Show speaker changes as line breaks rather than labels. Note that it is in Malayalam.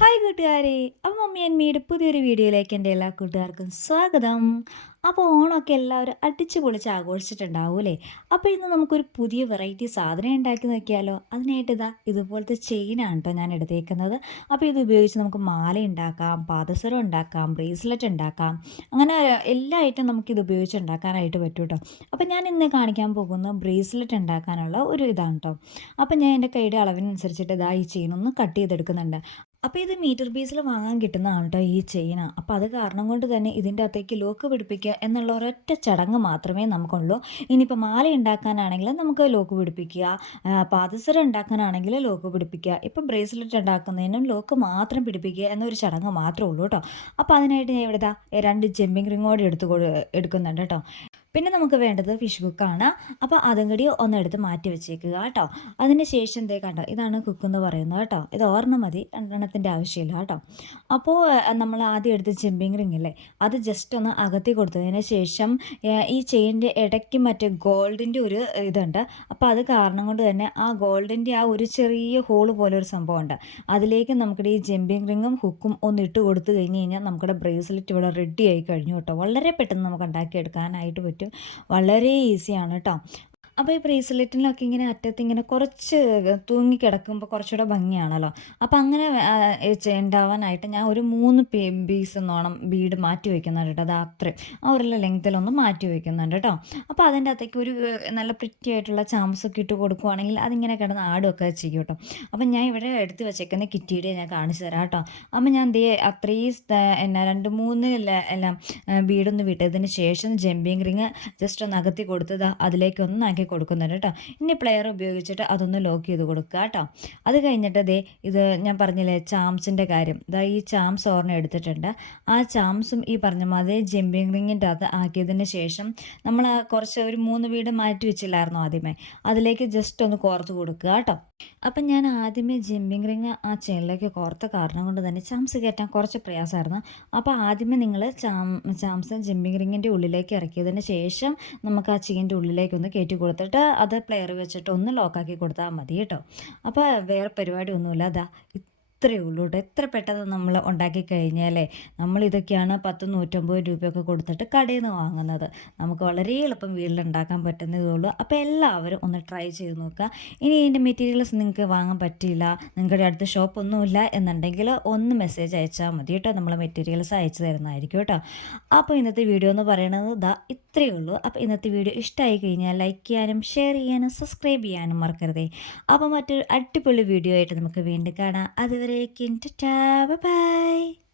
ഹായ് കൂട്ടുകാരെ. അപ്പോൾ മമ്മി അമ്മയുടെ പുതിയൊരു വീഡിയോയിലേക്ക് എന്റെ എല്ലാ കൂട്ടുകാർക്കും സ്വാഗതം. അപ്പോൾ ഓണമൊക്കെ എല്ലാവരും അടിച്ചു പൊളിച്ച് ആഘോഷിച്ചിട്ടുണ്ടാവൂലേ അപ്പോൾ ഇന്ന് നമുക്കൊരു പുതിയ വെറൈറ്റി സാധനം ഉണ്ടാക്കി നോക്കിയാലോ? അതിനായിട്ട് ഇതാ ഇതുപോലത്തെ ചെയിനാണ് കേട്ടോ ഞാൻ എടുത്തേക്കുന്നത്. അപ്പോൾ ഇത് ഉപയോഗിച്ച് നമുക്ക് മാല ഉണ്ടാക്കാം പാദസരം ഉണ്ടാക്കാം ബ്രേസ്ലെറ്റ് ഉണ്ടാക്കാം. അങ്ങനെ എല്ലാ ഐറ്റം നമുക്കിത് ഉപയോഗിച്ച് ഉണ്ടാക്കാനായിട്ട് പറ്റും കേട്ടോ അപ്പോൾ ഞാൻ ഇന്ന് കാണിക്കാൻ പോകുന്ന ബ്രേസ്ലെറ്റ് ഉണ്ടാക്കാനുള്ള ഒരു ഇതാണ് കേട്ടോ അപ്പോൾ ഞാൻ എന്റെ കൈയുടെ അളവിനനുസരിച്ചിട്ട് ഇതാ ഈ ചെയിൻ ഒന്ന് കട്ട് ചെയ്തെടുക്കുന്നുണ്ട്. അപ്പോൾ ഇത് മീറ്റർ പീസിൽ വാങ്ങാൻ കിട്ടുന്നതാണ് കേട്ടോ ഈ ചെയിന അപ്പോൾ അത് കാരണം കൊണ്ട് തന്നെ ഇതിന്റെ അകത്തേക്ക് ലോക്ക് പിടിപ്പിക്കുക എന്നുള്ള ഒരൊറ്റ ചടങ്ങ് മാത്രമേ നമുക്കുള്ളൂ. ഇനിയിപ്പോൾ മാല ഉണ്ടാക്കാനാണെങ്കിൽ നമുക്ക് ലോക്ക് പിടിപ്പിക്കുക. പാദസരം ഉണ്ടാക്കാനാണെങ്കിൽ ലോക്ക് പിടിപ്പിക്കുക. ഇപ്പം ബ്രേസ്ലെറ്റ് ഉണ്ടാക്കുന്നതിനും ലോക്ക് മാത്രം പിടിപ്പിക്കുക എന്നൊരു ചടങ്ങ് മാത്രമേ ഉള്ളൂ കേട്ടോ അപ്പോൾ അതിനായിട്ട് ഞാൻ ഇവിടെ രണ്ട് ജമ്പിങ് റിങ്ങോട് എടുത്ത് എടുക്കുന്നുണ്ട് കേട്ടോ പിന്നെ നമുക്ക് വേണ്ടത് ഫിഷ് കുക്കാണ് അപ്പോൾ അതും കൂടി ഒന്നെടുത്ത് മാറ്റി വെച്ചേക്കുക കേട്ടോ. അതിന് ശേഷം എന്തേ കണ്ടോ ഇതാണ് കുക്ക് എന്ന് പറയുന്നത് കേട്ടോ. ഇത് ഓർമ്മ മതി രണ്ടെണ്ണത്തിന്റെ ആവശ്യമില്ല കേട്ടോ. അപ്പോൾ നമ്മൾ ആദ്യം എടുത്ത് ചെമ്പിങ് റിംഗ് അല്ലേ അത് ജസ്റ്റ് ഒന്ന് അകത്തി കൊടുത്തതിന് ശേഷം ഈ ചെയിന്റെ ഇടയ്ക്ക് മറ്റേ ഗോൾഡിന്റെ ഒരു ഇതുണ്ട്. അപ്പോൾ അത് കാരണം കൊണ്ട് തന്നെ ആ ഗോൾഡിന്റെ ആ ഒരു ചെറിയ ഹോൾ പോലെ ഒരു സംഭവമുണ്ട്. അതിലേക്ക് നമുക്കിടെ ഈ ജമ്പിങ് റിങ്ങും ഹുക്കും ഒന്ന് ഇട്ട് കൊടുത്തു കഴിഞ്ഞ് കഴിഞ്ഞാൽ നമ്മുടെ ബ്രേസ്ലെറ്റ് ഇവിടെ റെഡി ആയി കഴിഞ്ഞു കേട്ടോ. വളരെ പെട്ടെന്ന് നമുക്ക് ഉണ്ടാക്കിയെടുക്കാനായിട്ട് പറ്റും. പറ്റും വളരെ ഈസിയാണ് കേട്ടോ അപ്പോൾ ഈ ബ്രേസ്ലെറ്റിനൊക്കെ ഇങ്ങനെ അറ്റത്ത് ഇങ്ങനെ കുറച്ച് തൂങ്ങി കിടക്കുമ്പോൾ കുറച്ചുകൂടെ ഭംഗിയാണല്ലോ. അപ്പോൾ അങ്ങനെ ഉണ്ടാവാനായിട്ട് ഞാൻ ഒരു മൂന്ന് പീസ് എന്നോണം ബീഡ് മാറ്റി വയ്ക്കുന്നുണ്ട് കേട്ടോ. അത് അത്രയും ആ ഒരു ലെങ്ത്തിലൊന്നും മാറ്റി വയ്ക്കുന്നുണ്ട് കേട്ടോ. അപ്പോൾ അതിന്റെ അകത്തേക്ക് ഒരു നല്ല പ്രിറ്റി ആയിട്ടുള്ള ചാംസൊക്കെ ഇട്ട് കൊടുക്കുവാണെങ്കിൽ അതിങ്ങനെ കിടന്ന് ആടുമൊക്കെ ചെയ്യും കേട്ടോ. അപ്പം ഞാൻ ഇവിടെ എടുത്ത് വെച്ചേക്കുന്ന കിറ്റിയുടെ ഞാൻ കാണിച്ചു തരാം കേട്ടോ. അപ്പം ഞാൻ ദേ അത്രയും എന്നാ രണ്ട് മൂന്ന് എല്ലാം ബീഡൊന്ന് വിട്ടതിന് ശേഷം ജമ്പിങ് റിങ് ജസ്റ്റ് ഒന്ന് അകത്തി കൊടുത്തത് അതിലേക്ക് ഒന്നാക്കി കൊടുക്കുന്നുണ്ട് കേട്ടോ. ഇനി പ്ലെയർ ഉപയോഗിച്ചിട്ട് അതൊന്ന് ലോക്ക് ചെയ്ത് കൊടുക്കുക കേട്ടോ. അത് കഴിഞ്ഞിട്ട് ദേ ഇത് ഞാൻ പറഞ്ഞില്ലേ ചാംസിന്റെ കാര്യം. ഇതാ ഈ ചാംസ് ഓർണ എടുത്തിട്ടുണ്ട്. ആ ചാംസും ഈ പറഞ്ഞ മാതിരി ജമ്പിങ് റിങ്ങിന്റെ അകത്ത് ആക്കിയതിന് ശേഷം നമ്മൾ ആ കുറച്ച് ഒരു മൂന്ന് വീട് മാറ്റി വെച്ചില്ലായിരുന്നു ആദ്യമേ? അതിലേക്ക് ജസ്റ്റ് ഒന്ന് കോർത്ത് കൊടുക്കുക കേട്ടോ. അപ്പം ഞാൻ ആദ്യമേ ജമ്പിങ് റിങ് ആ ചെയിനിലേക്ക് കോർത്ത കാരണം കൊണ്ട് തന്നെ ചാംസ് കയറ്റാൻ കുറച്ച് പ്രയാസമായിരുന്നു. അപ്പോൾ ആദ്യമേ നിങ്ങൾ ചാം ചാംസ് ജമ്പിങ് റിങ്ങിന്റെ ഉള്ളിലേക്ക് ഇറക്കിയതിന് ശേഷം നമുക്ക് ആ ചെയിന്റെ ഉള്ളിലേക്ക് ഒന്ന് കയറ്റി കൊടുത്തിട്ട് അത് പ്ലെയർ വെച്ചിട്ട് ഒന്ന് ലോക്കാക്കി കൊടുത്താൽ മതി കേട്ടോ. അപ്പോൾ വേറെ പരിപാടി ഒന്നുമില്ല അതാ ഇത്രയേ ഉള്ളൂ എത്ര പെട്ടെന്ന് നമ്മൾ ഉണ്ടാക്കി കഴിഞ്ഞാലേ നമ്മളിതൊക്കെയാണ് പത്ത് നൂറ്റമ്പത് രൂപയൊക്കെ കൊടുത്തിട്ട് കടയിൽ നിന്ന് വാങ്ങുന്നത്. നമുക്ക് വളരെ എളുപ്പം വീട്ടിലുണ്ടാക്കാൻ പറ്റുന്നതേ ഉള്ളൂ. അപ്പോൾ എല്ലാവരും ഒന്ന് ട്രൈ ചെയ്ത് നോക്കുക. ഇനി ഇതിന്റെ മെറ്റീരിയൽസ് നിങ്ങൾക്ക് വാങ്ങാൻ പറ്റില്ല നിങ്ങളുടെ അടുത്ത് ഷോപ്പൊന്നുമില്ല എന്നുണ്ടെങ്കിൽ ഒന്ന് മെസ്സേജ് അയച്ചാൽ മതി കേട്ടോ നമ്മൾ മെറ്റീരിയൽസ് അയച്ചു തരുന്നതായിരിക്കും കേട്ടോ അപ്പോൾ ഇന്നത്തെ വീഡിയോ എന്ന് പറയുന്നത് ഇതാ ഇത്രയേ ഉള്ളൂ. അപ്പോൾ ഇന്നത്തെ വീഡിയോ ഇഷ്ടമായി കഴിഞ്ഞാൽ ലൈക്ക് ചെയ്യാനും ഷെയർ ചെയ്യാനും സബ്സ്ക്രൈബ് ചെയ്യാനും മറക്കരുതേ. അപ്പോൾ മറ്റൊരു അടിപൊളി വീഡിയോ ആയിട്ട് നമുക്ക് വീണ്ടും കാണാം. അതുവരെ Take in Tata. Bye bye.